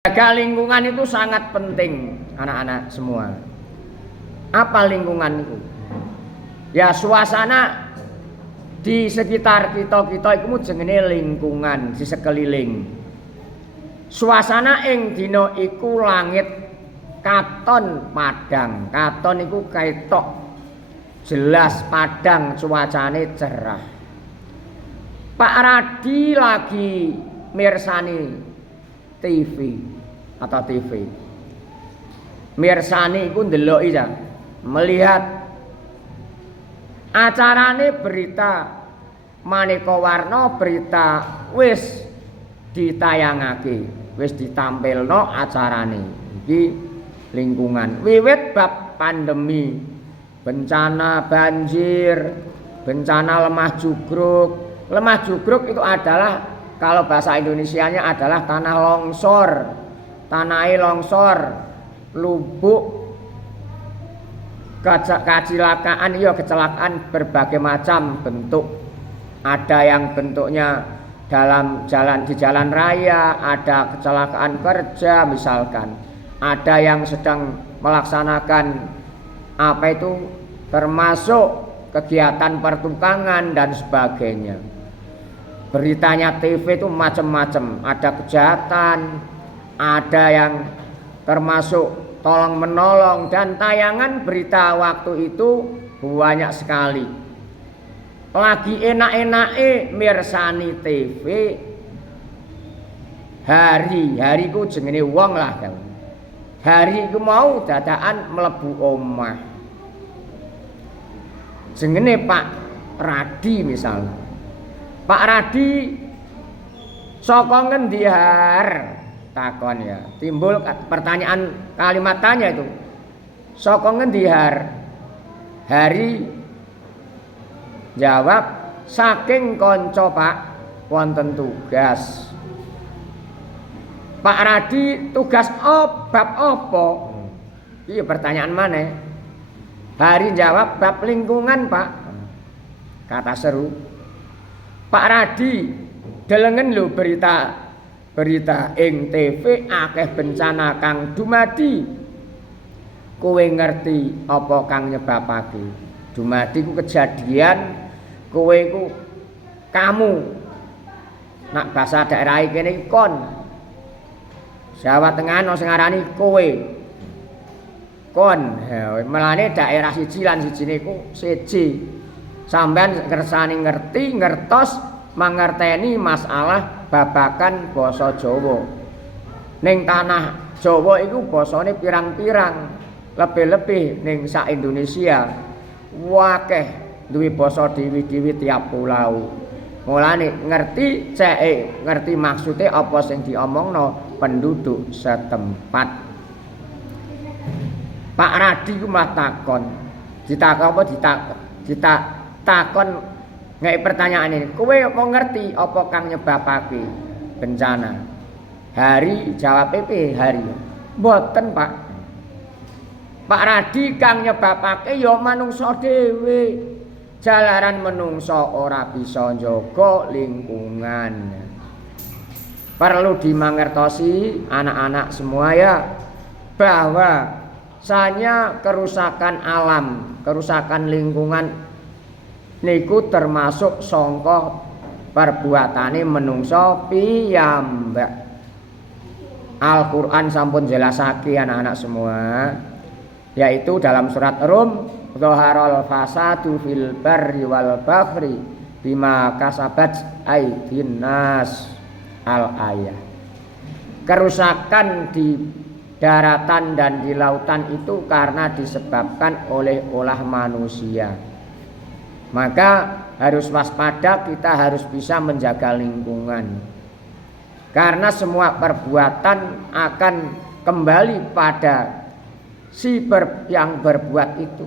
Jaga lingkungan itu sangat penting, anak-anak semua. Apa lingkungan itu? Ya suasana di sekitar kita itu jenenge lingkungan di sekeliling. Suasana ing dina iku langit katon padang. Katon iku ketok jelas padang, cuacane cerah. Pak Radi lagi mirsani TV atau TV. Mirsani iku ndeloki ya, melihat acarane berita maneka warna, berita wis ditayangake, wis ditampilno acarane. Iki lingkungan. Wiwit bab pandemi, bencana banjir, bencana lemah jugruk. Lemah jugruk itu adalah kalau bahasa Indonesianya adalah tanah longsor, tanahnya longsor, lubuk, kecelakaan, iya kecelakaan berbagai macam bentuk. Ada yang bentuknya dalam jalan di jalan raya, ada kecelakaan kerja misalkan, ada yang sedang melaksanakan apa itu termasuk kegiatan pertukangan dan sebagainya. Beritanya TV itu macam-macam, ada kejahatan, ada yang termasuk tolong menolong, dan tayangan berita waktu itu banyak sekali. Lagi enak-enake mirsani TV, hari ku jenenge wong lah kan. Hari ku mau dadakan mlebu omah. Jenenge Pak Radi misalnya. Pak Radi saka ngendi har? Takon ya. Timbul pertanyaan kalimat tanya itu. Saka ngendi har? Hari jawab saking kanca Pak, wonten tugas. Pak Radi tugas bab apa? Iya pertanyaan mana? Hari jawab bab lingkungan Pak. Kata seru. Pak Radi delengen lho berita ing TV akeh bencana kang dumadi. Kowe ngerti apa kang nyebabake? Dumadi ku kejadian, kowe ku kamu. Nak bahasa daerah kene kon. Jawa Tengah ono sing ngarani kowe. Kon, melane daerah siji lan sijine ku siji. Sampeyan kersane ngerti, ngertos, mangerteni masalah babakan basa Jawa. Ning tanah Jawa iku basane pirang-pirang, lebih-lebih ning sak Indonesia. Wakeh duwe basa dewi-dewi tiap pulau. Mulane ngerti ceke, ngerti maksude apa sing diomongno penduduk setempat. Pak Radi ku mah takon. Ditakon apa takon ngek pertanyaan ini, kowe apa ngerti apa kang nyebabake bencana? Hari jawab PP hari. Mboten Pak. Pak Radi kang nyebabake ya manungsa dhewe. Jalaran menungsa ora bisa njaga lingkungan. Perlu dimangertosi anak-anak semua ya, bahwa hanya kerusakan alam, kerusakan lingkungan niku termasuk sangka perbuatane menungso piyambak. Al-Qur'an sampun jelasake anak-anak semua, yaitu dalam surat Rum, dhaharal fasadu fil barri wal bahri bima kasabat aydin nas al-ayah. Kerusakan di daratan dan di lautan itu karena disebabkan oleh ulah manusia. Maka harus waspada, kita harus bisa menjaga lingkungan. Karena semua perbuatan akan kembali pada yang berbuat itu.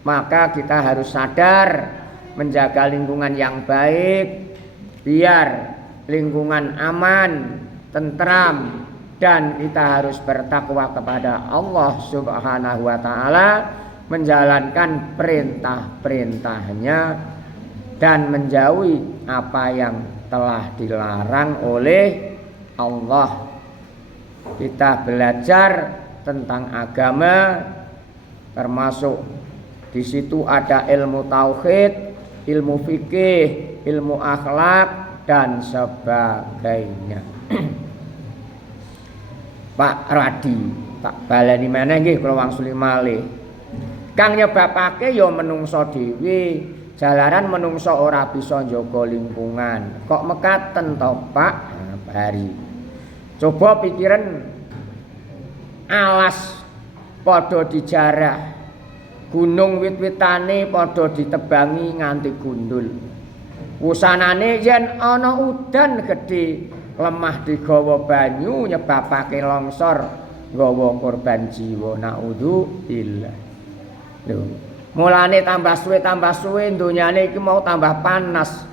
Maka kita harus sadar menjaga lingkungan yang baik, biar lingkungan aman, tentram, dan kita harus bertakwa kepada Allah Subhanahu wa taala, menjalankan perintah-perintahnya dan menjauhi apa yang telah dilarang oleh Allah. kita belajar tentang agama, termasuk di situ ada ilmu tauhid, ilmu fikih, ilmu akhlak dan sebagainya. Pak Radi, tak baleni meneh nggih kula wangsuli malih. Kang nyebabake ya menungso dhewe, jalaran menungso ora bisa njaga lingkungan. Kok mekaten to, Pak? Nah, Bari. Coba pikiran alas padha dijarah. Gunung wit-witane padha ditebangi nganti gundul. Wusanane yen ana udan gedhe, lemah digawa banyu nyebabake longsor, nggawa korban jiwa. Naudzubillah. Lho, mulane tambah suwe donyane iki mau tambah panas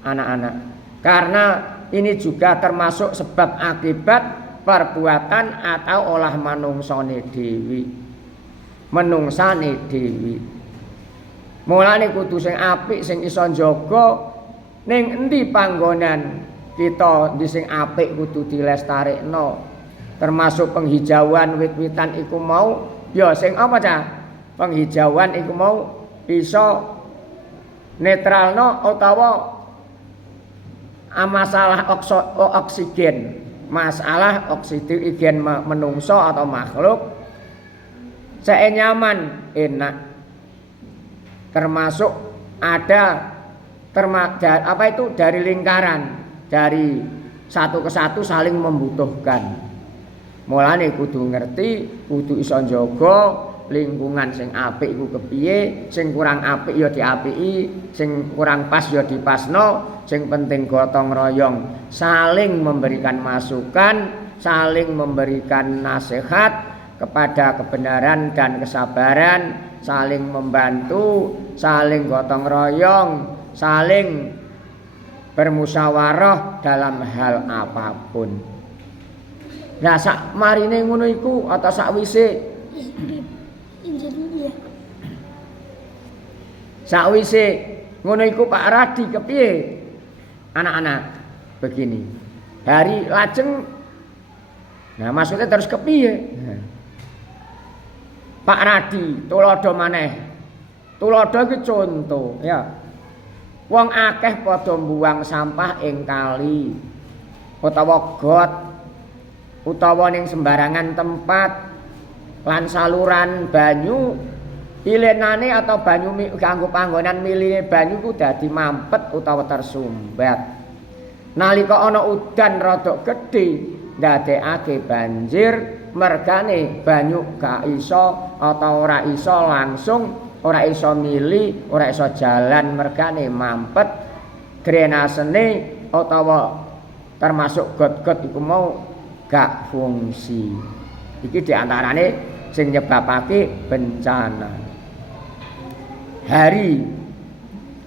anak-anak. Karena ini juga termasuk sebab akibat perbuatan atau olah manungsane dhewe. Menungsane dhewe. Mulane kudu sing apik sing iso njaga ning endi panggonan kita ndi sing apik kudu dilestarikno. Termasuk penghijauan wit-witan iku mau ya sing apa cah? Penghijauan iku mau bisa netralno utawa masalah oksigen, masalah oksigen menungso atau makhluk saya nyaman, enak. Termasuk ada apa itu dari lingkaran, dari satu ke satu saling membutuhkan. Mulane kudu ngerti, kudu iso njaga lingkungan sing apik iku kepiye, sing kurang apik ya diapiki, sing kurang pas ya dipasno, sing penting gotong royong, saling memberikan masukan, saling memberikan nasihat kepada kebenaran dan kesabaran, saling membantu, saling gotong royong, saling bermusyawarah dalam hal apapun. Nah sak marine ngono iku atau sakwise sakwise ngono iku Pak Radi kepiye? Anak-anak begini. Hari lajeng nah maksudnya terus kepiye? Pak Radi tulodo maneh. Tulodo iki contoh ya. Wong akeh padha mbuang sampah ing kali utawa got utawa ning sembarangan tempat lan saluran banyu pilenane atau banyu kanggo panggonan miline banyu ku dadi mampet utawa tersumbat. Nalika ana udan rada gedhe ndadekake banjir, mergane banyu gak iso atau ora iso langsung, ora iso mili, ora iso jalan, mergane mampet drenasene utawa termasuk got-got iku mau gak fungsi. Iki diantarane sing nyebabake bencana. Hari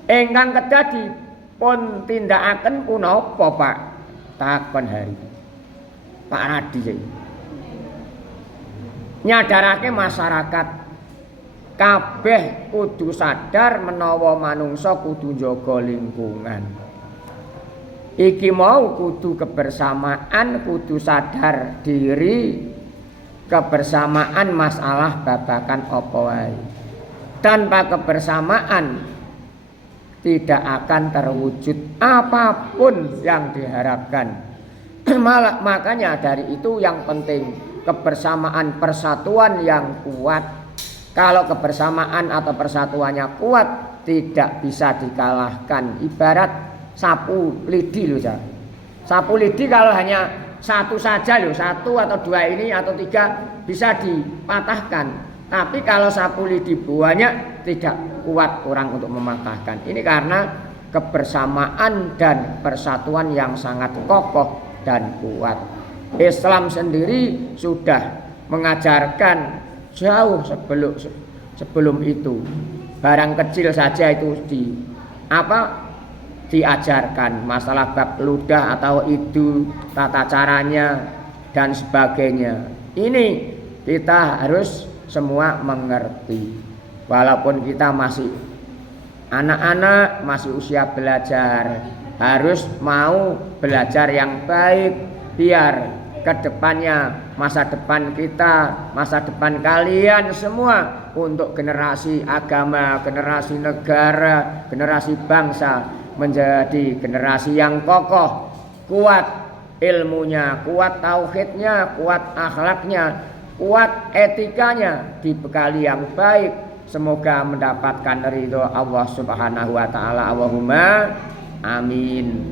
ingkang kedadi pun tindakaken punapa Pak? Takon Hari. Pak Radi nyadarake masyarakat kabeh kudu sadar menawa manungsa kudu njaga lingkungan. Iki mau kudu kebersamaan, kudu sadar diri, kebersamaan masalah babakan apa wae. Tanpa kebersamaan tidak akan terwujud apapun yang diharapkan. Makanya dari itu yang penting kebersamaan, persatuan yang kuat. Kalau kebersamaan atau persatuannya kuat tidak bisa dikalahkan. Ibarat sapu lidi loh ya. Sapu lidi kalau hanya satu saja loh, satu atau dua ini atau tiga bisa dipatahkan. Tapi kalau sapu lidi banyak tidak kuat orang untuk mematahkan. Ini karena kebersamaan dan persatuan yang sangat kokoh dan kuat. Islam sendiri sudah mengajarkan jauh sebelum itu. Barang kecil saja itu diajarkan masalah bab ludah atau idu, tata caranya dan sebagainya. Ini kita harus semua mengerti. Walaupun kita masih anak-anak, masih usia belajar, harus mau belajar yang baik biar ke depannya, masa depan kita, masa depan kalian semua, untuk generasi agama, generasi negara, generasi bangsa menjadi generasi yang kokoh, kuat ilmunya, kuat tauhidnya, kuat akhlaknya, kuat etikanya, dibekali yang baik. Semoga mendapatkan ridho Allah Subhanahu wa taala. Allahumma amin.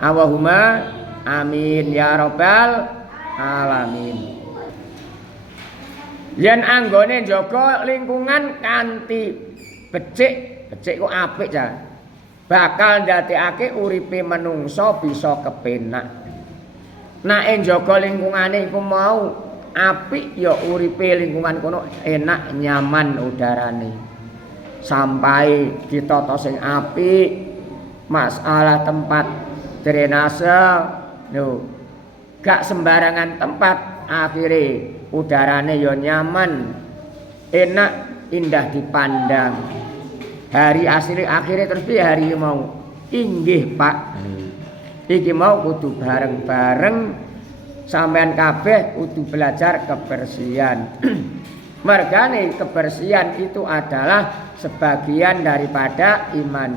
Allahumma amin ya rabbal alamin. Yen anggone njaga lingkungan kanthi becik kok apik ya. Bakal ndadekake uripe menungso bisa kepenak. Nek njaga lingkungane iku mau apik ya uripe lingkungan kono enak nyaman udarane. Sampai ditata sing apik, masalah tempat drainase lho. Gak sembarangan tempat, akhire udarane ya nyaman, enak, indah dipandang. Hari akhirnya terus piye hari mau? Inggih Pak. Iki mau kudu bareng-bareng sampean kabeh kudu belajar kebersihan. Mergane kebersihan itu adalah sebagian daripada iman.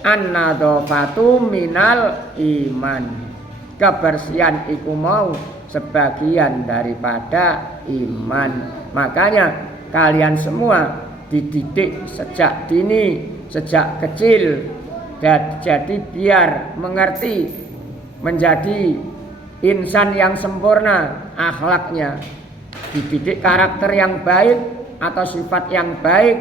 An-nadzafatu minal iman. Kebersihan iku mau sebagian daripada iman. Makanya kalian semua dididik sejak dini, sejak kecil, dan jadi biar mengerti menjadi insan yang sempurna akhlaknya, dididik karakter yang baik atau sifat yang baik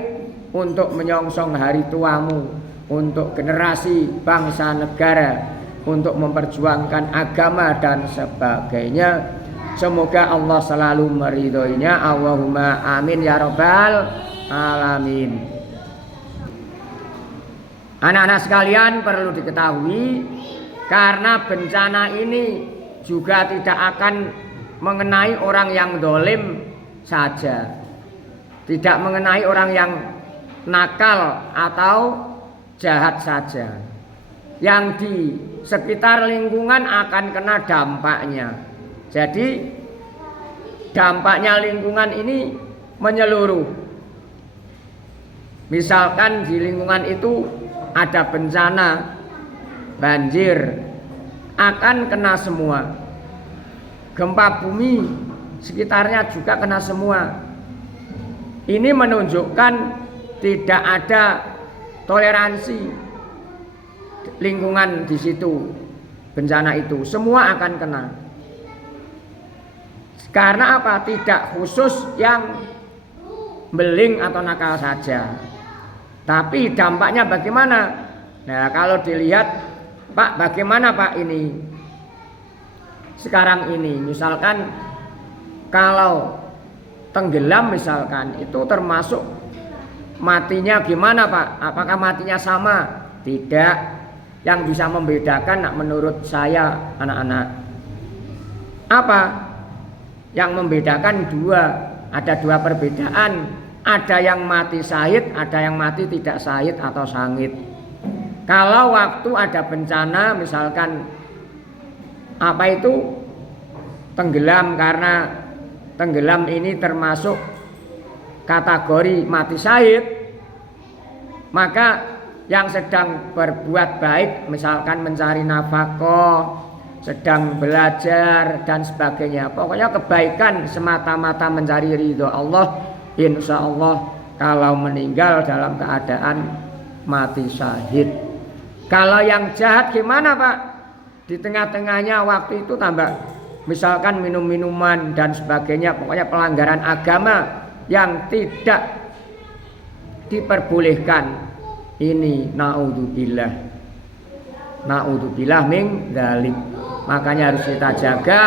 untuk menyongsong hari tuamu, untuk generasi bangsa negara, untuk memperjuangkan agama dan sebagainya. Semoga Allah selalu meridhoinya. Allahumma amin ya rabbal alamin. Anak-anak sekalian, perlu diketahui karena bencana ini juga tidak akan mengenai orang yang dolim saja, tidak mengenai orang yang nakal atau jahat saja. Yang di sekitar lingkungan akan kena dampaknya. Jadi dampaknya lingkungan ini menyeluruh. Misalkan di lingkungan itu ada bencana banjir, akan kena semua. Gempa bumi sekitarnya juga kena semua. Ini menunjukkan tidak ada toleransi lingkungan di situ. Bencana itu semua akan kena. Karena apa? Tidak khusus yang beling atau nakal saja, tapi dampaknya bagaimana? Nah, kalau dilihat, Pak, bagaimana Pak ini sekarang ini? Misalkan kalau tenggelam misalkan, itu termasuk matinya gimana Pak? Apakah matinya sama? Tidak. Yang bisa membedakan menurut saya anak-anak, apa? Yang membedakan ada dua perbedaan. Ada yang mati syahid, ada yang mati tidak syahid atau sangit. Kalau waktu ada bencana misalkan apa itu tenggelam, karena tenggelam ini termasuk kategori mati syahid, maka yang sedang berbuat baik misalkan mencari nafkah, sedang belajar dan sebagainya, pokoknya kebaikan semata-mata mencari ridho Allah, insya Allah kalau meninggal dalam keadaan mati syahid. Kalau yang jahat gimana Pak? Di tengah-tengahnya waktu itu tambah misalkan minum-minuman dan sebagainya, pokoknya pelanggaran agama yang tidak diperbolehkan. Ini naudzubillah min dzalik. Makanya harus kita jaga.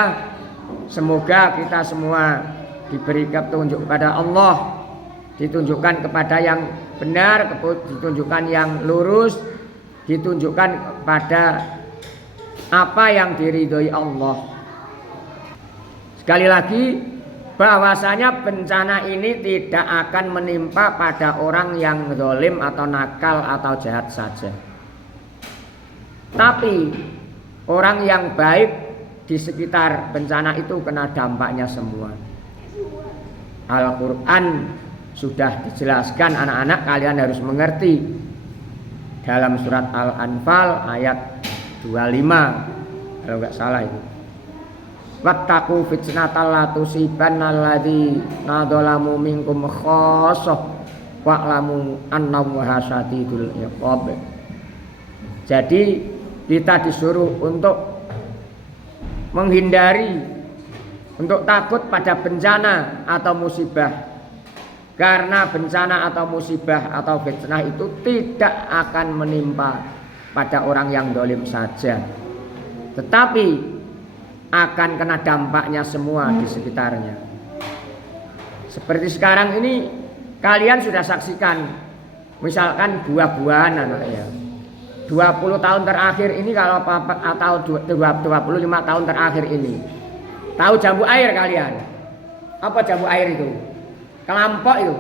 Semoga kita semua diberi petunjuk kepada Allah, ditunjukkan kepada yang benar, ditunjukkan yang lurus, ditunjukkan kepada apa yang diridhoi Allah. Sekali lagi, bahwasanya bencana ini tidak akan menimpa pada orang yang zalim atau nakal atau jahat saja. Tapi orang yang baik, di sekitar bencana itu kena dampaknya semua. Al-Quran sudah dijelaskan, anak-anak kalian harus mengerti. Dalam surat Al-Anfal ayat 25 kalau nggak salah itu. Wattaqu fitnatal la tusibanna alladziina dzalamu minkum khassah wa'lamu annallaha syadidul iqab. Jadi kita disuruh untuk menghindari, untuk takut pada bencana atau musibah. Karena bencana atau musibah atau fitnah itu tidak akan menimpa pada orang yang dolim saja, tetapi akan kena dampaknya semua di sekitarnya. Seperti sekarang ini kalian sudah saksikan, misalkan buah-buahan ya. 20 tahun terakhir ini kalau atau 25 tahun terakhir ini, tahu jambu air kalian? Apa jambu air itu? Kelampok itu.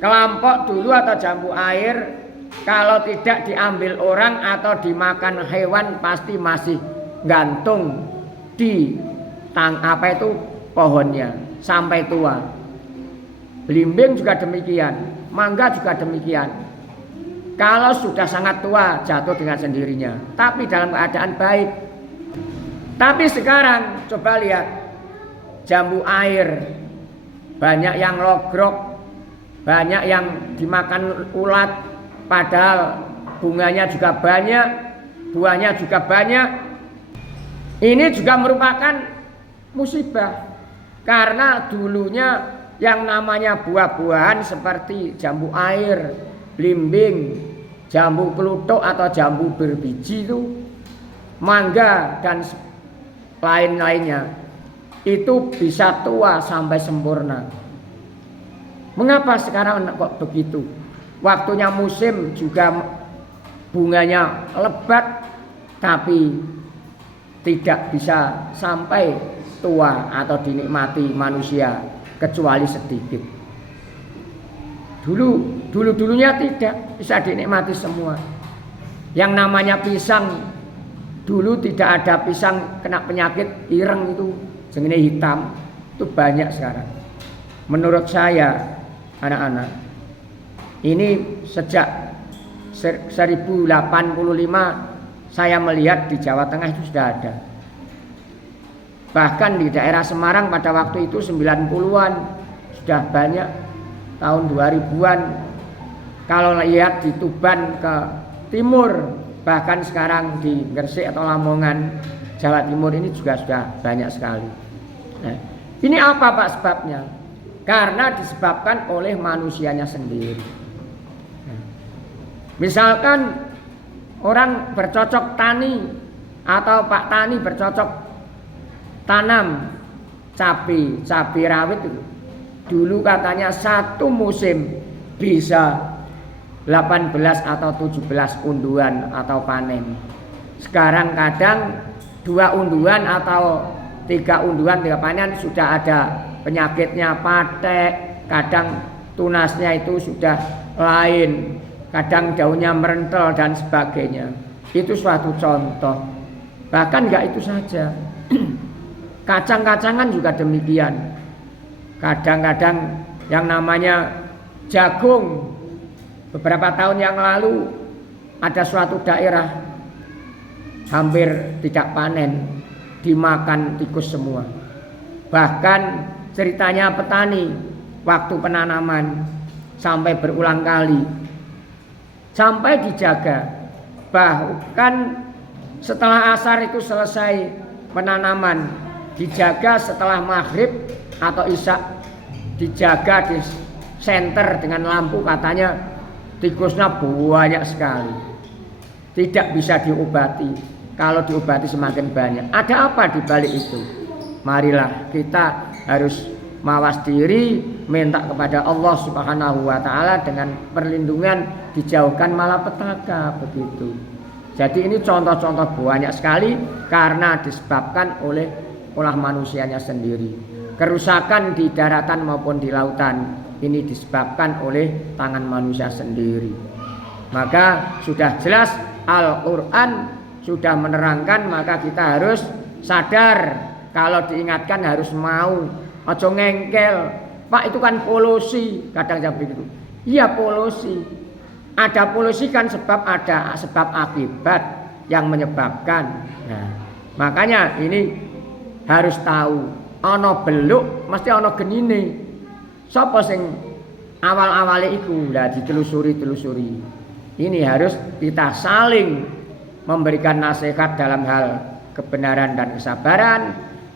Kelampok dulu atau jambu air kalau tidak diambil orang atau dimakan hewan pasti masih gantung di pohonnya sampai tua. Belimbing juga demikian, mangga juga demikian. Kalau sudah sangat tua jatuh dengan sendirinya, tapi dalam keadaan baik. Tapi sekarang coba lihat jambu air, banyak yang logrok, banyak yang dimakan ulat, padahal bunganya juga banyak, buahnya juga banyak. Ini juga merupakan musibah, karena dulunya yang namanya buah-buahan seperti jambu air, belimbing, jambu kluthuk atau jambu berbiji itu, mangga dan lain-lainnya, itu bisa tua sampai sempurna. Mengapa sekarang kok begitu? Waktunya musim juga bunganya lebat, tapi tidak bisa sampai tua atau dinikmati manusia kecuali sedikit. Dulunya tidak bisa dinikmati semua. Yang namanya pisang, dulu tidak ada pisang kena penyakit ireng itu, jenenge hitam, itu banyak sekarang. Menurut saya, anak-anak, ini sejak 1085 saya melihat di Jawa Tengah itu sudah ada. Bahkan di daerah Semarang pada waktu itu 90-an sudah banyak, tahun 2000-an. Kalau lihat di Tuban ke timur, bahkan sekarang di Gresik atau Lamongan, Jawa Timur ini juga sudah banyak sekali. Nah, ini apa Pak sebabnya? Karena disebabkan oleh manusianya sendiri. Nah, misalkan orang bercocok tani atau Pak Tani bercocok tanam cabai rawit itu. Dulu katanya satu musim bisa 18 atau 17 unduan atau panen. Sekarang kadang 2 unduan atau 3 unduan 3 panen sudah ada penyakitnya, patek, kadang tunasnya itu sudah lain, kadang daunnya merentel dan sebagainya. Itu suatu contoh. Bahkan enggak itu saja. Kacang-kacangan juga demikian. Kadang-kadang yang namanya jagung, beberapa tahun yang lalu ada suatu daerah hampir tidak panen, dimakan tikus semua. Bahkan ceritanya petani waktu penanaman sampai berulang kali, sampai dijaga. Bahkan setelah asar itu selesai penanaman, dijaga setelah maghrib atau isya, dijaga di senter dengan lampu, katanya tikusnya banyak sekali, tidak bisa diobati. Kalau diobati semakin banyak. Ada apa di balik itu? Marilah kita harus mawas diri, minta kepada Allah Subhanahu wa taala dengan perlindungan, dijauhkan malapetaka begitu. Jadi ini contoh-contoh banyak sekali karena disebabkan oleh ulah manusianya sendiri. Kerusakan di daratan maupun di lautan ini disebabkan oleh tangan manusia sendiri. Maka sudah jelas Al-Quran sudah menerangkan, maka kita harus sadar kalau diingatkan harus mau, ojo ngengkel. Pak itu kan polusi, kadang saya begitu. Iya polusi. Ada polusi kan ada sebab akibat yang menyebabkan. Nah, makanya ini harus tahu. Ono beluk mesti ono genine. Sapa sing awal-awale iku lah ditelusuri. Ini harus kita saling memberikan nasihat dalam hal kebenaran dan kesabaran,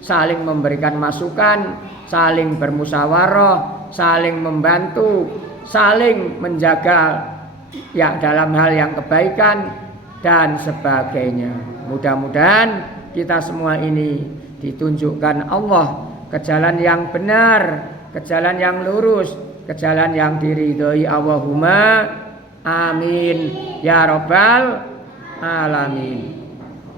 saling memberikan masukan, saling bermusyawarah, saling membantu, saling menjaga ya dalam hal yang kebaikan dan sebagainya. Mudah-mudahan kita semua ini ditunjukkan Allah ke jalan yang benar, ke jalan yang lurus, ke jalan yang diridhoi. Allahumma amin ya rabbal alamin.